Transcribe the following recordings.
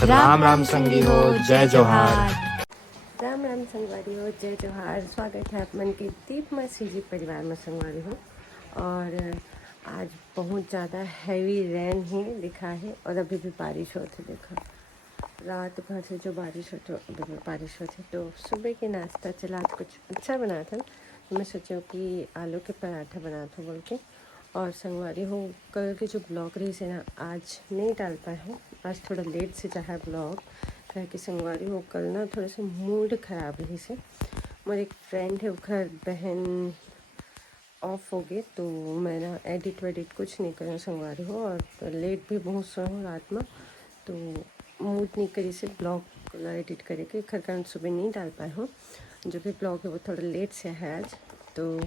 राम राम संगी हो, जय जोहार। राम राम संगवारी हो, जय जोहार। स्वागत है आप मन के दीपमय सीजी परिवार में संगवारी हो। और आज बहुत ज़्यादा हैवी रेन ही दिखा है और अभी भी बारिश होती देखो। रात भर से जो बारिश होती अभी भी बारिश होती। तो सुबह के नाश्ता चला आज कुछ अच्छा बना था, तो मैं सोचा कि आलू के पराठा बना था बोल के। और संगवारी हो, कल के जो ब्लॉग रही से ना आज नहीं डाल पाए हूँ। आज थोड़ा लेट से चाहे ब्लॉग कह के संगवारी हो, कल ना थोड़ा सा मूड ख़राब रही से। मेरे एक फ्रेंड है घर बहन ऑफ हो गए, तो मैं ना एडिट वेडिट कुछ नहीं करूँ संगवारी हो। और लेट भी बहुत सो हूँ रात में, तो मूड नहीं करी से ब्लॉग एडिट करे के खर कारण सुबह नहीं डाल पाए हूँ। जो भी ब्लॉग है वो थोड़ा लेट से है आज। तो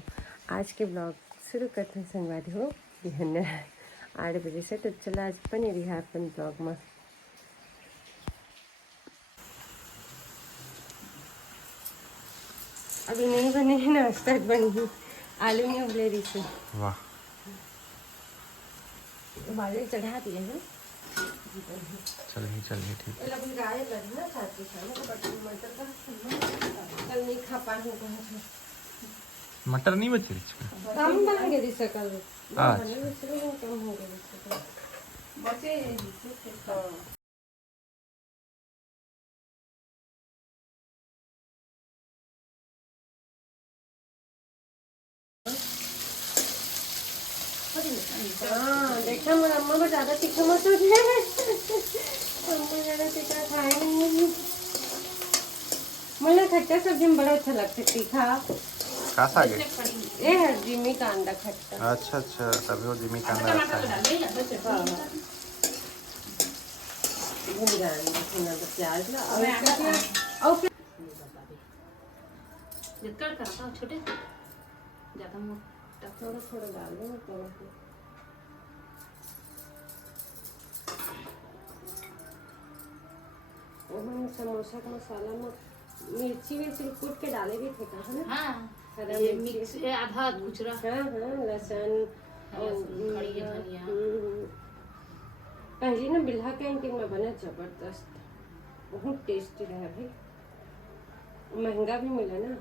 आज के ब्लॉग शुरू करते हैं संगवारी हो बिहान 8 बजे से। तो चला आज बने रही है अपन ब्लॉग में। अभी नहीं बने हैं, नाश्ता बनी आलू नहीं उबले रही से। वाह, उबाले चढ़ा दिए हैं। चलिए ठीक। गाय लगी ना खाती खाना तो बटन मटर का कल नहीं खा पाए हैं। मटर नहीं बचे इसमें? कम बन गए जिससे कल अच्छा। कम हो गए बचे। हाँ देखा मेरा अम्मा को ज़्यादा तीखा मत हो जाए। अम्मा ज़्यादा तीखा खाए नहीं। मुझे खट्टा सब्जी में बड़ा अच्छा लगता है तीखा। कहाँ से आ गए? ये है जिमी का अंडा खट्टा। अच्छा तभी वो जिमी का अंदर रखा है। भूल गया प्याज ना और छोटे ज्यादा मोटा थोड़ा थोड़ा डाल दो तो मैंने समोसा का मसाला में मिर्ची विर्ची कूट के डाले भी थे कहा ना। हाँ ये मिक्स आधा गुजरा। हाँ लहसुन और धनिया। पहले ना बिल्हा कैंटीन में बना जबरदस्त, बहुत टेस्टी रहा भाई। महंगा भी मिला ना,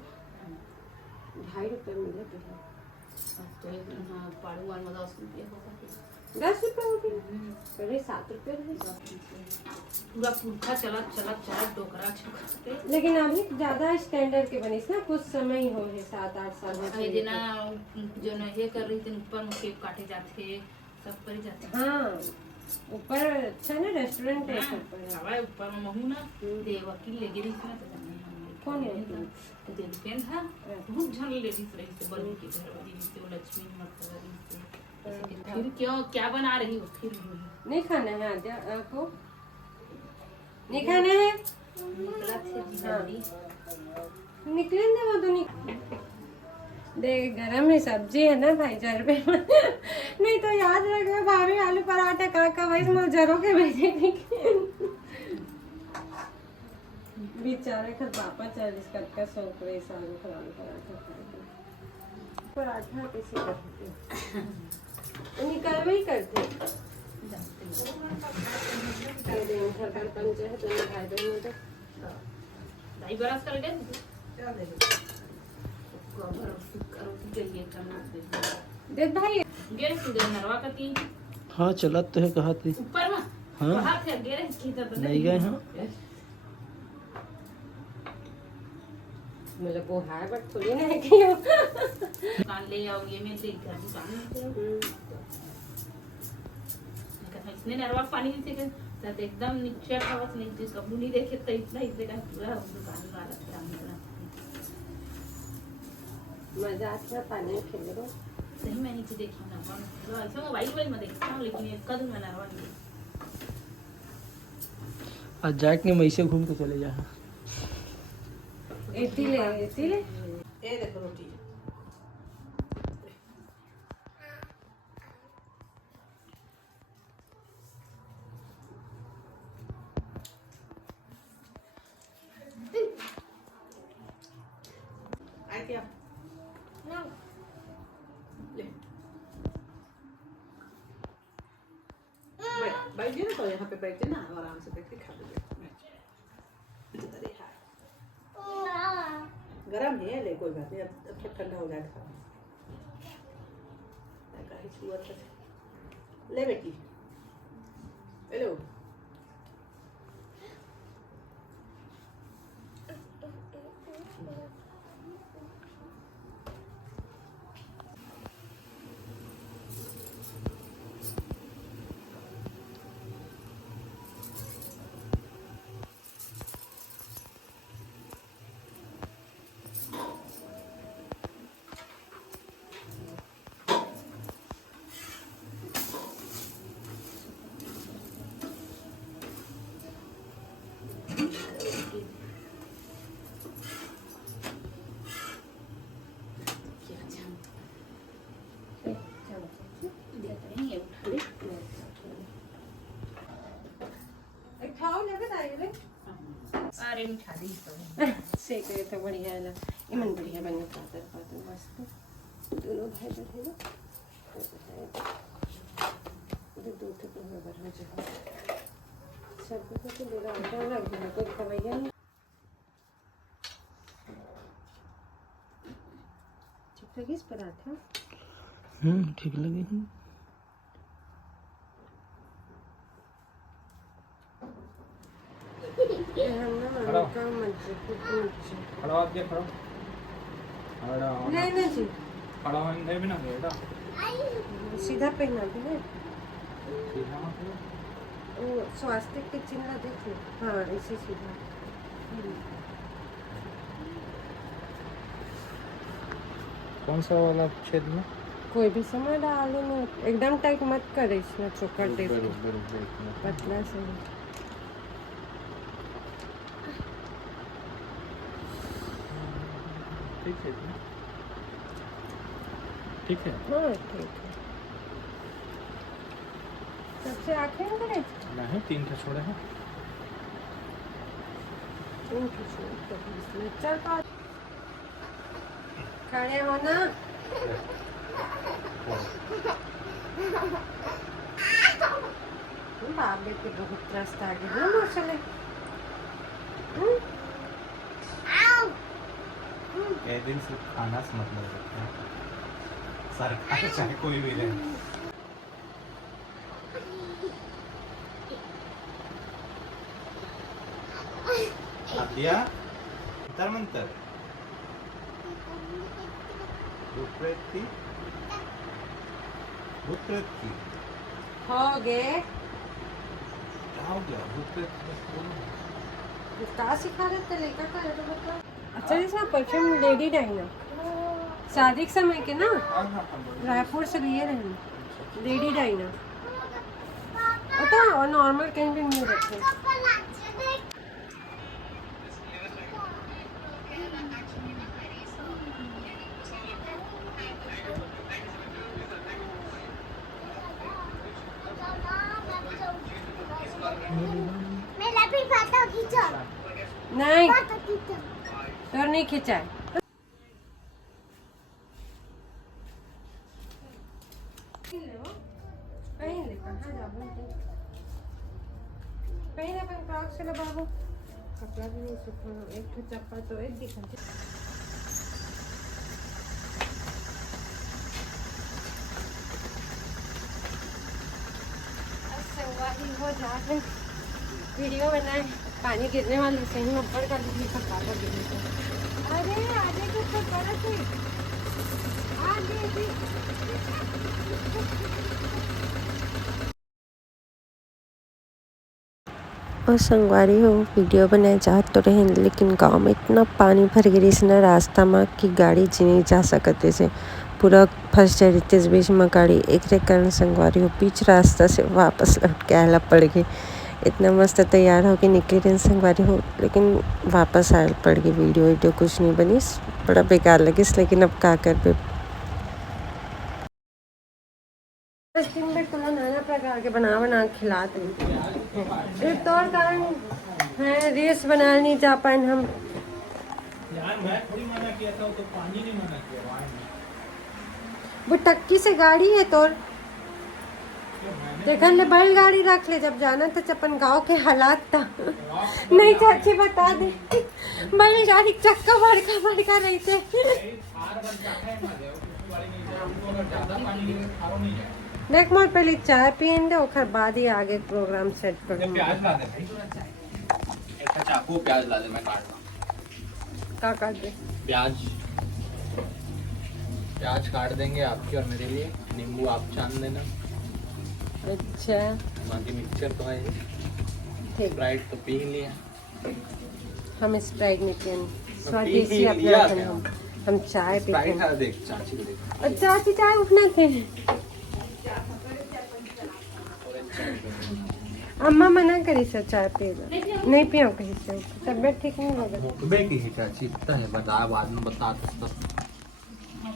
2.5 रुपये मिला बिल्हा। तो हाँ पाड़ू वाल में 10 रुपये होगा। 10 रुपये हो गए, पहले 7 रुपये रहे। पूरा पुरखा चलत डोकरा छुकते। लेकिन अभी ज्यादा स्टैंडर्ड के बनिस ना, कुछ समय ही हो है 7-8 साल हो अरे देना जो न ये कर रही थी ऊपर में केक काटे जाते सब कर जाते। हाँ ऊपर अच्छा ना रेस्टोरेंट है हवा ऊपर में महू ना दे वकील ले गिरी थी ना तो कौन है तो दे पेन था बहुत झन लेडीज रही थी बल्कि के घर वाली थी वो लक्ष्मी मतवारी थी। फिर क्या बना रही हो? फिर नहीं खाना है आद्या को नहीं खाना है। निकला थे जल्दी निकले ना वो तो नहीं देख गरम है सब्जी है ना भाई 4 रुपये में। नहीं तो याद रखो भाभी आलू पराठा का वही मोजरों के भेजे थी। बेचारे खर पापा 40 का शौक रहे आलू पराठा पराठा कैसे करते निकाल में ही करते पंचायत भाई बहन तो दाई बरस कर गए देख भाई गेरे की नरवा का थी। हाँ चला तो है कहा थी ऊपर में हाँ बाहर थे गेरे की तो नहीं गए हाँ मतलब वो है बट थोड़ी ना है कि दुकान ले आओ ये में देख कर दुकान में इसने नरवा पानी नहीं थे तो एकदम नीचे खावत नहीं थी कबू नहीं देखे तो इतना इतने का पूरा दुकान वाला था। मजा आता है पानी में खेलने को। सही मैं नहीं देखी ना ऐसा मोबाइल में देखता हूँ लेकिन एक कदम में नरवा नहीं। आज जाके मैं ऐसे घूम के चले जा। एती ले ये देखो रोटी आई क्या ना ले बैठ ना तो यहाँ पे बैठे ना आराम से बैठ के खा लीजिए। है ले कोई बात नहीं, अब तो ठंडा हो जाएगा। छुआ था ले बेटी हेलो अरे मिठा दी तो सेक रहे तो बढ़िया है ना, इमन बढ़िया बने पातर पातर मस्त दोनों भाई बैठे ना उधर दो तो बराबर हो जाए सब कुछ तो मेरा आटा लग गया कोई खवाइया नहीं ठीक लगी इस पराठा ठीक लगे हैं। खड़ा हो गया खड़ा नहीं जी खड़ा होने भी ना बेटा सीधा पहना भी है सीधा मतलब वो स्वास्थ्य के चिन्ह देखिए हाँ ऐसे सीधा कौन सा वाला छेद में कोई भी समय डालो ना एकदम टाइट मत करे इसमें चोकर दे पतला से ठीक है ठीक है हाँ ठीक है सबसे आखिर में करे नहीं 3 ठे छोड़े हैं चल पाँच खड़े हो ना बाप बेटे बहुत रास्ता आगे ना चले ये दिन सिर्फ खाना से मतलब रखते हैं सरकार चाहे कोई भी रहे दिया अंतर मंतर भूतप्रेती हो गए क्या हो गया भूतप्रेती का सिखा रहे थे लेकर का तो बता अच्छा जैसा परफ्यूम लेडी डाइना शादी के समय के ना रायपुर से लिए रहे लेडी डाइना पता और नॉर्मल कहीं भी नहीं रखे नहीं तो नहीं खींचा है कहीं ना कहीं क्रॉक्स चलो बाबू कपड़ा भी नहीं सूखा एक तो चप्पल तो एक दिखा हो जाए वीडियो बनाए पानी गिरने वाले से ही ऊपर कर लीजिए सब पापा गिरने से अरे आगे कुछ तो करो थे आगे भी और संगवारी हो वीडियो बनाए जा तो रहे लेकिन गांव में इतना पानी भर गई इसना रास्ता में कि गाड़ी जी नहीं जा सकते से पूरा फंस जाए रही इस बीच में गाड़ी एक कारण संगवारी हो बीच रास्ता से वापस लौट के आला पड़ गई इतना मस्त तैयार होके निकली रही संगवारी हो लेकिन वापस आयल पड़ गई वीडियो कुछ नहीं बनी बड़ा बेकार लगी लेकिन अब क्या कर पे दिन में तो नाना प्रकार के बना खिलाते एक तो और कारण है रेस बना नहीं जा पाए हम यार मैं थोड़ी मना किया था तो पानी नहीं मना किया वो टक्की से गाड़ी है तो देखन ले बैलगाड़ी रख ले, जब जाना तो अपन गांव के हालात था। नहीं चाची बता दे, बैलगाड़ी चक्का बड़का रहते। देख मोर पहले चाय पियन दे, ओकर बाद ही आगे प्रोग्राम सेट करूंगी। प्याज ला दे भाई, एक चाकू प्याज ला दे, मैं काट दूं। का काट दे? प्याज काट देंगे आपकी और मेरे लिए, नींबू आप छान देना। अच्छा बाकी मिक्सचर तो है, ठीक। स्प्राइट तो पी लिया। हम स्प्राइट नहीं पियन, पी स्वदेशी लिया अपना क्या? हम चाय स्प्राइट पीते है, देख चाची को देख। और चाची चाय उठना थे। अम्मा मना करी सर चाय पिएगा, नहीं पियो कहीं से, तबियत ठीक नहीं होगा। बेटी ही चाची इतना है, बता बाद में बता दो।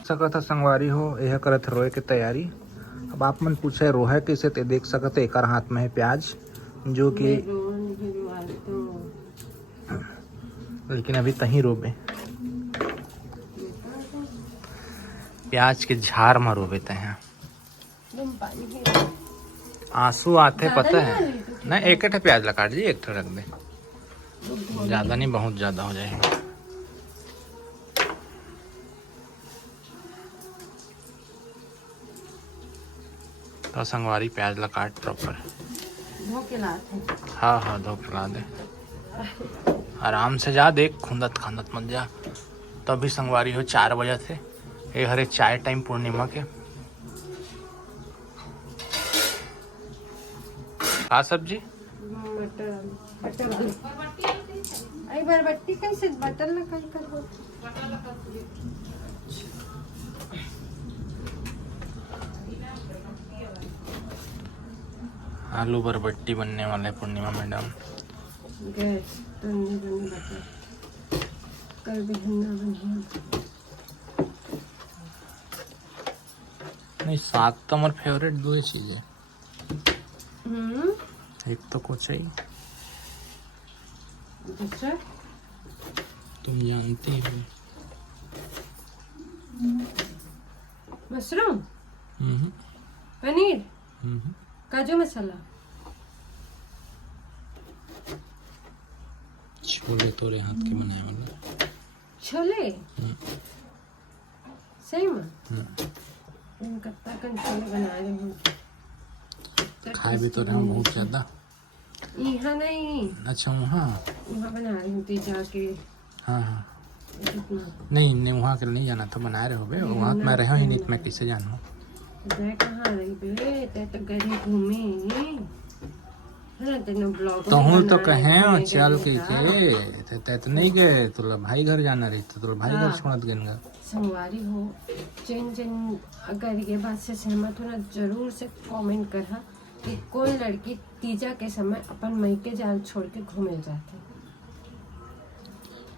सकत है संगवारी हो, यह करत रोए के तैयारी। अब आप मन पूछे रोहे कैसे, ते देख सकते एक हाथ में है प्याज, जो कि लेकिन अभी तहीं रोबे प्याज के झार में रोबे तय आंसू आते पता है ना। एक प्याज ला काट जी, एक रख दे, ज्यादा नहीं, बहुत ज्यादा हो जाएगा। तो संगवारी प्याज ला काट प्रॉपर, हाँ हाँ धो के ला दे। आराम से जा, देख खुंदत खांदत मत जा। तभी संगवारी हो 4 बजे थे, ये हरे चाय टाइम पूर्णिमा के। का सब्जी? मटर आई बरबट्टी कैसे बटर लगा कर। आलू बरबट्टी बनने वाला है पूर्णिमा मैडम। गैस तो नहीं बनी बटर, कल भी धनिया बनी। नहीं, साग तो हमारे फेवरेट 2 चीज है। एक तो कोचई, दूसरा तुम जानती हो, मशरूम, पनीर, काजू मसाला, छोले तोरे हाथ के बनाए वाला छोले। सही में कत्ता कन छोले बना रहे हूँ, खाए भी तो रहे हूँ बहुत ज्यादा। यहाँ नहीं, अच्छा वहाँ बना रही हूँ तो जाके। हाँ हाँ, कितना नहीं वहाँ के नहीं जाना था, बनाए रहे हो बे, वहाँ तो मैं रहा ही नहीं, तो मैं कैसे जानूँ। मैं कहाँ रही बे, ते तो गए घूमे है ना, तेने ब्लॉग तो हूँ तो कहे चल के ते नहीं गए, तो भाई घर जाना रही, तो भाई घर छोड़ गए। संगवारी हो, जिन अगर ये बात से सहमत हो ना, जरूर से कमेंट करा कि कोई लड़की तीजा के समय अपन मायके जाल छोड़ के घूमे जाते।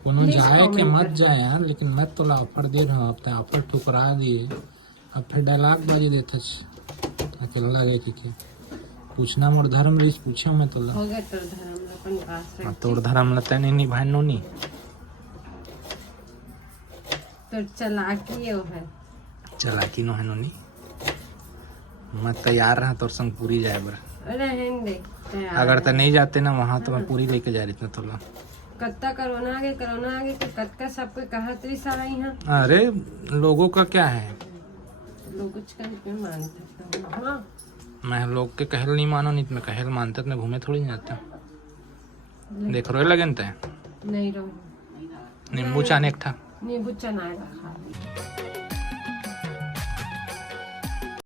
कोनो जाए के मत जाए यार, लेकिन मैं तो ऑफर दे रहा हूँ, अब ऑफर ठुकरा दिए, अब फिर डायलॉग बाजी देते अकेला लगे कि पूछना मोर धर्म रही, पूछा मैं तो हो गया तोर धर्म अपन पास तोर धर्म लते नहीं भाई नोनी, तो चलाकी है, चलाकी नो है नोनी। मैं तैयार रहा तोर संग पूरी जाए बर, रहन दे अगर तो नहीं जाते ना वहाँ तो मैं पूरी लेके जा रही थी तो कत्ता कोरोना आ गए तो कत्ता सब कोई कहा तरी सारा यहाँ। अरे लोगों का क्या है, लोग कुछ कर मानते। हाँ मैं लोग के कहल नहीं मानो, नहीं तो मैं कहल मानते तो मैं घूमे थोड़ी नहीं जाता। देख रोए लगन ते नहीं रहो, नींबू चाने एक था नींबू चना खा